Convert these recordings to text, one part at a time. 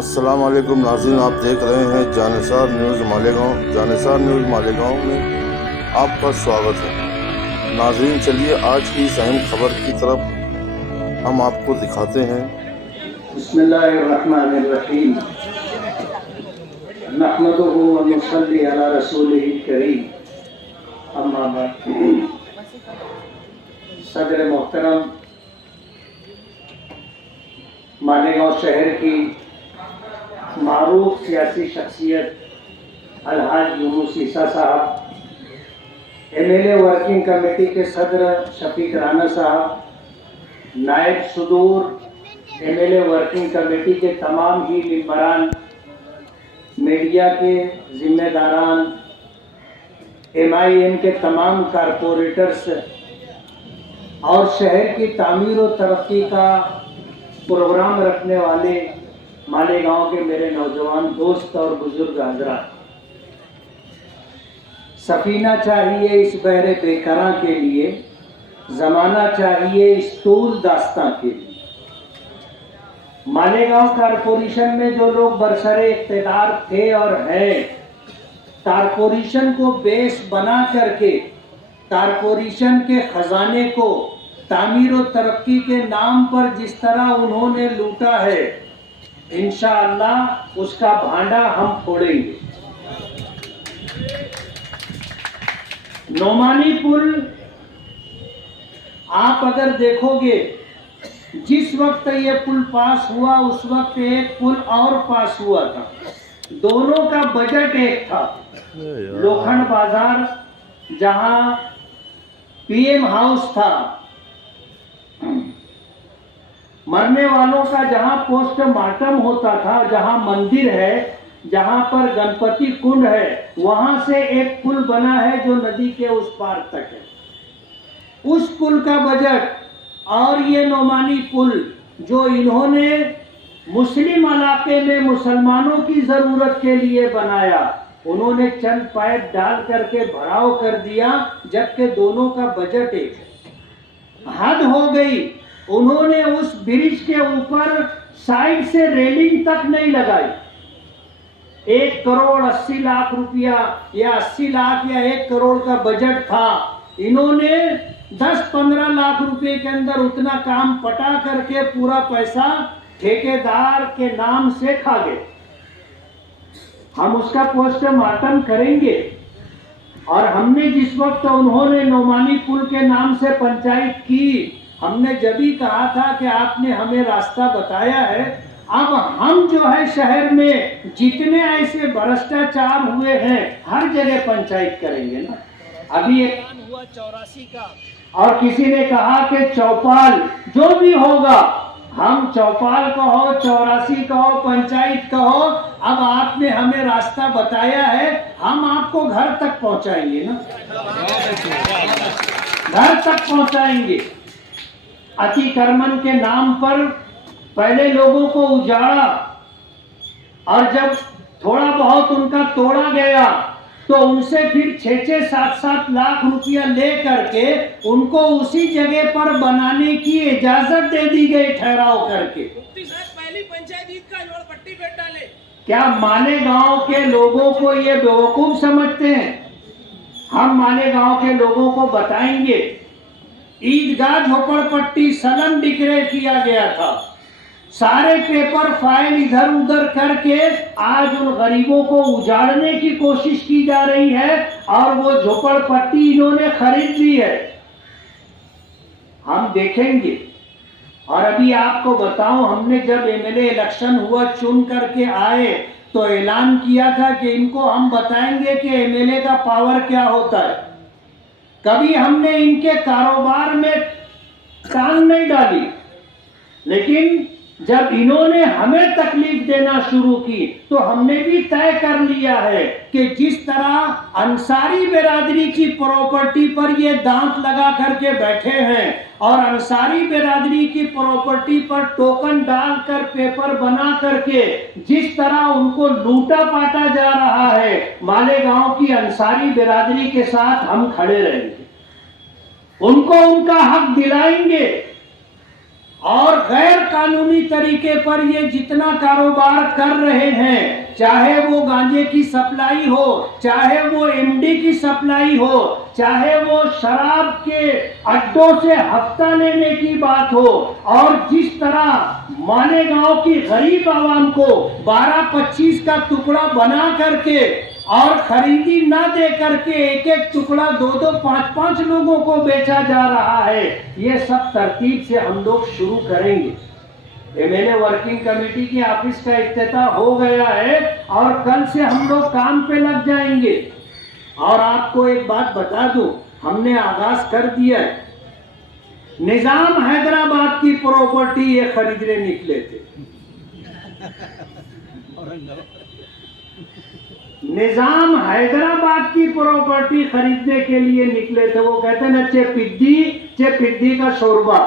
अस्सलाम वालेकुम नाज़रीन, आप देख रहे हैं जानिसार न्यूज़ मालेगांव। जानिसार न्यूज़ मालेगांव में आपका स्वागत है। नाज़रीन, चलिए आज की इस अहम खबर की तरफ हम आपको दिखाते हैं। बिस्मिल्लाहिर्रहमानिर्रहीम। नहमदुहु व नुसल्ली अला रसूलिहिल करीम। अम्मा बाद। सदर मोहतरम मालेगांव शहर की मारूफ सियासी शख्सियत अलहाज यूनुस ईसा साहब, MLA वर्किंग कमेटी के सदर शफीक राना साहब, नायब सुदूर MLA वर्किंग कमेटी के तमाम ही मेंबरान, मीडिया के जिम्मेदारान, MIM के तमाम कारपोरेटर्स और शहर की तामीर और तरक्की का प्रोग्राम रखने वाले मालेगांव के मेरे नौजवान दोस्त और बुजुर्ग हजरात, सफीना चाहिए इस बहरे बेकरां के लिए, जमाना चाहिए इस तूल दास्तां के लिए। मालेगांव कारपोरेशन में जो लोग बरसरे इख्तिदार थे और हैं, कारपोरेशन को बेस बना करके कारपोरेशन के खजाने को तामीर और तरक्की के नाम पर जिस तरह उन्होंने लूटा है, इंशाअल्लाह उसका भांडा हम फोड़ेंगे। नोमानी पुल आप अगर देखोगे, जिस वक्त ये पुल पास हुआ उस वक्त एक पुल और पास हुआ था, दोनों का बजट एक था। लोखंड बाजार जहां PM हाउस था, मरने वालों का जहां पोस्टमार्टम होता था, जहां मंदिर है, जहां पर गणपति कुंड है, वहां से एक पुल बना है जो नदी के उस पार तक है। उस पुल का बजट और ये नोमानी पुल जो इन्होंने मुस्लिम इलाके में मुसलमानों की जरूरत के लिए बनाया, उन्होंने चंद पाइप डाल करके भराव कर दिया, जबकि दोनों का बजट एक है। हद हो गई, उन्होंने उस ब्रिज के ऊपर साइड से रेलिंग तक नहीं लगाई। 1 करोड़ 80 लाख रुपया या 80 लाख या 1 करोड़ का बजट था, इन्होंने 10-15 लाख रुपए के अंदर उतना काम पटा करके पूरा पैसा ठेकेदार के नाम से खा गए। हम उसका पोस्टमार्टम करेंगे। और हमने जिस वक्त उन्होंने नोमानी पुल के नाम से पंचायत की, हमने जब भी कहा था कि आपने हमें रास्ता बताया है, अब हम जो है शहर में जितने ऐसे भ्रष्टाचार हुए हैं हर जगह पंचायत करेंगे ना। अभी एक हुआ 84 का, और किसी ने कहा कि चौपाल जो भी होगा, हम चौपाल कहो, 84 कहो, पंचायत कहो, अब आपने हमें रास्ता बताया है, हम आपको घर तक पहुंचाएंगे ना, घर तक पहुंचाएंगे। अतिक्रमण के नाम पर पहले लोगों को उजाड़ा, और जब थोड़ा बहुत उनका तोड़ा गया तो उनसे फिर 6-6, 7-7 लाख रुपया ले करके उनको उसी जगह पर बनाने की इजाजत दे दी गई, ठहराव करके। पहली पंचायत ईद का जोड़ पट्टी पे डाले। क्या मालेगांव के लोगों को ये बेवकूफ समझते हैं? हम मालेगांव के लोगों को बताएंगे, ईदगाह झोपड़पट्टी सलन डिक्लेयर किया गया था, सारे पेपर फाइल इधर उधर करके आज उन गरीबों को उजाड़ने की कोशिश की जा रही है, और वो झोपड़पट्टी इन्होंने खरीद ली है। हम देखेंगे। और अभी आपको बताऊं, हमने जब MLA इलेक्शन हुआ, चुन करके आए, तो ऐलान किया था कि इनको हम बताएंगे कि MLA का पावर क्या होता है। कभी हमने इनके कारोबार में टांग नहीं डाली, लेकिन जब इन्होंने हमें तकलीफ देना शुरू की तो हमने भी तय कर लिया है कि जिस तरह अंसारी बिरादरी की प्रॉपर्टी पर ये दांत लगा करके बैठे हैं, और अंसारी बिरादरी की प्रॉपर्टी पर टोकन डालकर पेपर बना करके जिस तरह उनको लूटा पाटा जा रहा है, मालेगांव की अंसारी बिरादरी के साथ हम खड़े रहेंगे, उनको उनका हक दिलाएंगे। और गैर कानूनी तरीके पर ये जितना कारोबार कर रहे हैं, चाहे वो गांजे की सप्लाई हो, चाहे वो एमडी की सप्लाई हो, चाहे वो शराब के अड्डों से हफ्ता लेने की बात हो, और जिस तरह मालेगांव की गरीब आवाम को 12-25 का टुकड़ा बना करके और खरीदी ना दे करके एक एक टुकड़ा 2-2, 5-5 लोगों को बेचा जा रहा है, ये सब तरतीब से हम लोग शुरू करेंगे। एमएलए वर्किंग कमेटी की ऑफिस का इफ्तिताह हो गया है और कल से हम लोग काम पे लग जाएंगे। और आपको एक बात बता दूं, हमने आगाज कर दिया है। निजाम हैदराबाद की प्रॉपर्टी ये खरीदने निकले थे। निजाम हैदराबाद की प्रॉपर्टी खरीदने के लिए निकले थे। वो कहते हैं ना, चे पिद्दी का शोरबा।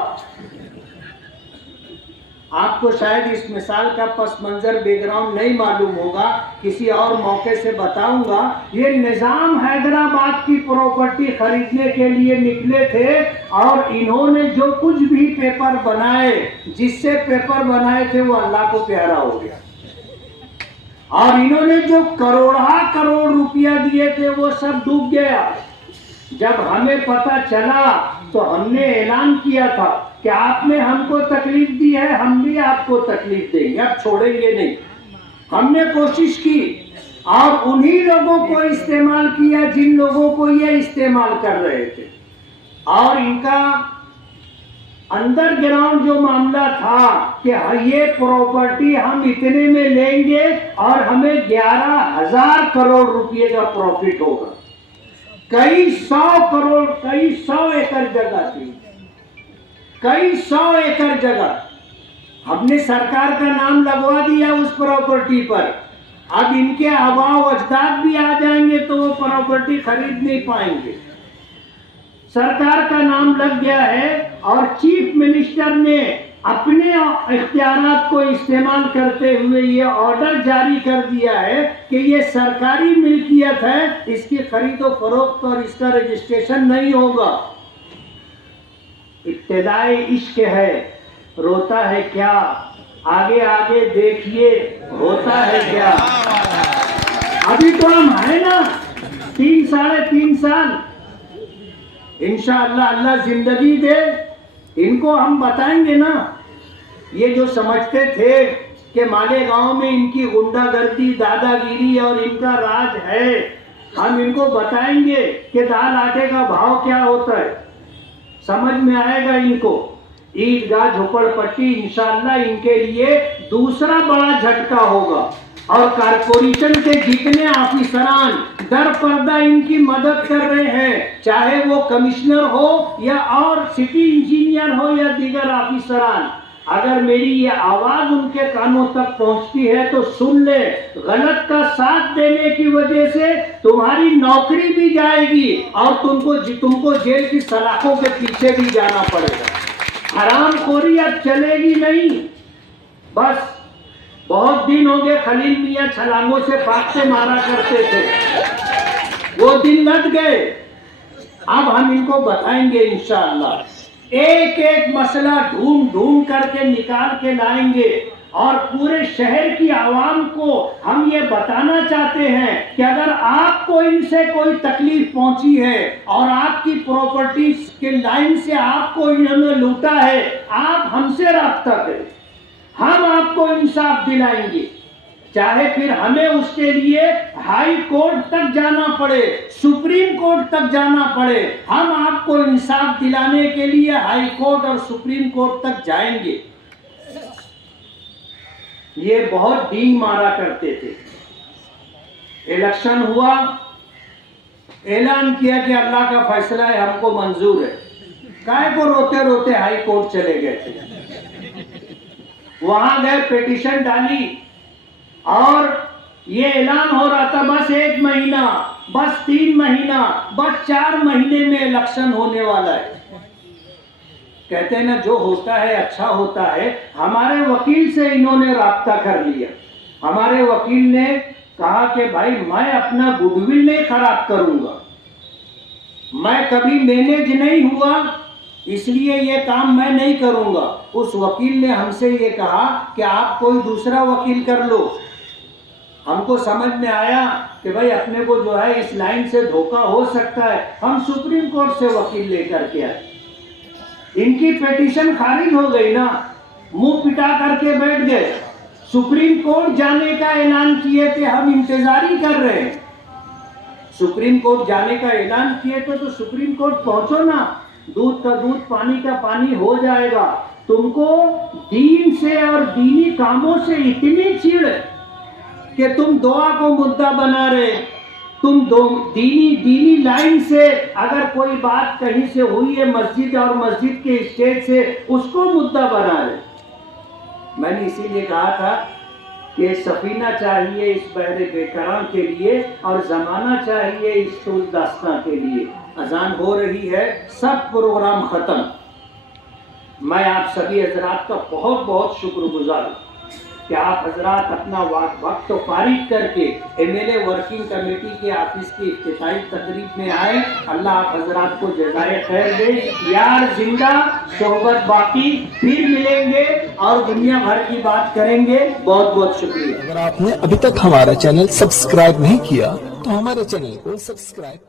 आपको शायद इस मिसाल का पस मंजर बैकग्राउंड नहीं मालूम होगा, किसी और मौके से बताऊंगा। ये निजाम हैदराबाद की प्रॉपर्टी खरीदने के लिए निकले थे और इन्होंने जो कुछ भी पेपर बनाए, जिससे पेपर बनाए थे वो अल्लाह को प्यारा हो गया। और इन्होंने जो करोड़ रुपया दिए थे वो सब डूब गया। जब हमें पता चला तो हमने ऐलान किया था कि आपने हमको तकलीफ दी है, हम भी आपको तकलीफ देंगे, अब छोड़ेंगे नहीं। हमने कोशिश की और उन्हीं लोगों को इस्तेमाल किया जिन लोगों को ये इस्तेमाल कर रहे थे। और इनका अंडरग्राउंड जो मामला था कि ये प्रॉपर्टी हम इतने में लेंगे और हमें 11,000 करोड़ रुपए का प्रॉफिट होगा। कई सौ एकड़ जगह थी, कई 100 एकड़ जगह। हमने सरकार का नाम लगवा दिया उस प्रॉपर्टी पर। अब इनके आबाओ अजदाद भी आ जाएंगे तो वो प्रॉपर्टी खरीद नहीं पाएंगे। सरकार का नाम लग गया है और चीफ मिनिस्टर ने अपने इख्तियारात को इस्तेमाल करते हुए ये ऑर्डर जारी कर दिया है कि ये सरकारी मिल्कियत है, इसकी खरीदो फरोख्त और इसका रजिस्ट्रेशन नहीं होगा। इब्तिदाई इश्क है, रोता है क्या, आगे आगे देखिए होता है क्या। अभी तो हम है ना 3-3.5 साल, इंशाअल्लाह अल्लाह जिंदगी दे, इनको हम बताएंगे ना। ये जो समझते थे कि मालेगांव में इनकी गुंडागर्दी, दादागिरी और इनका राज है, हम इनको बताएंगे कि दाल आटे का भाव क्या होता है। समझ में आएगा इनको। ईदगाह झोपड़पट्टी इंशाअल्लाह इनके लिए दूसरा बड़ा झटका होगा। और कारपोरेशन के जितने ऑफिसरान दर पर्दा इनकी मदद कर रहे हैं, चाहे वो कमिश्नर हो या और सिटी इंजीनियर हो या दीगर ऑफिसरान, अगर मेरी ये आवाज उनके कानों तक पहुंचती है तो सुन ले, गलत का साथ देने की वजह से तुम्हारी नौकरी भी जाएगी और तुमको जेल की सलाखों के पीछे भी जाना पड़ेगा। हरामखोरी अब चलेगी नहीं। बस बहुत दिन हो गए खलील मियां छलांगों से फांकते मारा करते थे, वो दिन लग गए। अब हम इनको बताएंगे इंशाअल्लाह। एक एक मसला ढूंढ करके निकाल के लाएंगे और पूरे शहर की आवाम को हम ये बताना चाहते हैं कि अगर आपको इनसे कोई तकलीफ पहुंची है और आपकी प्रॉपर्टीज के लाइन से आपको इन्होंने लूटा है, आप हमसे राब्ता करें, हम आपको इंसाफ दिलाएंगे। चाहे फिर हमें उसके लिए हाई कोर्ट तक जाना पड़े, सुप्रीम कोर्ट तक जाना पड़े, हम आपको इंसाफ दिलाने के लिए हाई कोर्ट और सुप्रीम कोर्ट तक जाएंगे। ये बहुत डींग मारा करते थे। इलेक्शन हुआ, ऐलान किया कि अल्लाह का फैसला है, हमको मंजूर है। काहे को रोते रोते हाई कोर्ट चले गए थे। वहां गए, पिटीशन डाली और ये ऐलान हो रहा था बस 1 महीना, बस 3 महीना, बस 4 महीने में इलेक्शन होने वाला है। कहते हैं ना, जो होता है अच्छा होता है। हमारे वकील से इन्होंने राब्ता कर लिया। हमारे वकील ने कहा कि भाई मैं अपना गुडविल नहीं खराब करूंगा, मैं कभी मैनेज नहीं हुआ इसलिए ये काम मैं नहीं करूंगा। उस वकील ने हमसे ये कहा कि आप कोई दूसरा वकील कर लो। हमको समझ में आया कि भाई अपने को जो है इस लाइन से धोखा हो सकता है, हम सुप्रीम कोर्ट से वकील लेकर के आए। इनकी पिटीशन खारिज हो गई ना, मुंह पिटा करके बैठ गए। सुप्रीम कोर्ट जाने का ऐलान किए थे, हम इंतजारी कर रहे हैं। सुप्रीम कोर्ट जाने का ऐलान किए थे तो सुप्रीम कोर्ट पहुंचो ना, दूध का दूध पानी का पानी हो जाएगा। तुमको दीन से और दीनी कामों से इतनी चिढ़ कि तुम दुआ को मुद्दा बना रहे। तुम दीनी लाइन से अगर कोई बात कहीं से हुई है मस्जिद और मस्जिद के स्टेज से, उसको मुद्दा बना रहे। मैंने इसीलिए कहा था कि सफीना चाहिए इस बहरे बेकरां के लिए और जमाना चाहिए इस तूल दास्तां के लिए। अजान हो रही है, सब प्रोग्राम खत्म। मैं आप सभी हजरात का बहुत बहुत शुक्रगुजार हूँ कि आप हजरात अपना वक्त फारिग करके एमएलए वर्किंग कमेटी के ऑफिस की इफ्तिताई तकरीब में आए। अल्लाह आप हजरात को जज़ाए खैर दे। यार जिंदा सोहबत बाकी, फिर मिलेंगे और दुनिया भर की बात करेंगे। बहुत बहुत शुक्रिया। अगर आपने अभी तक हमारा चैनल सब्सक्राइब नहीं किया तो हमारे चैनल को सब्सक्राइब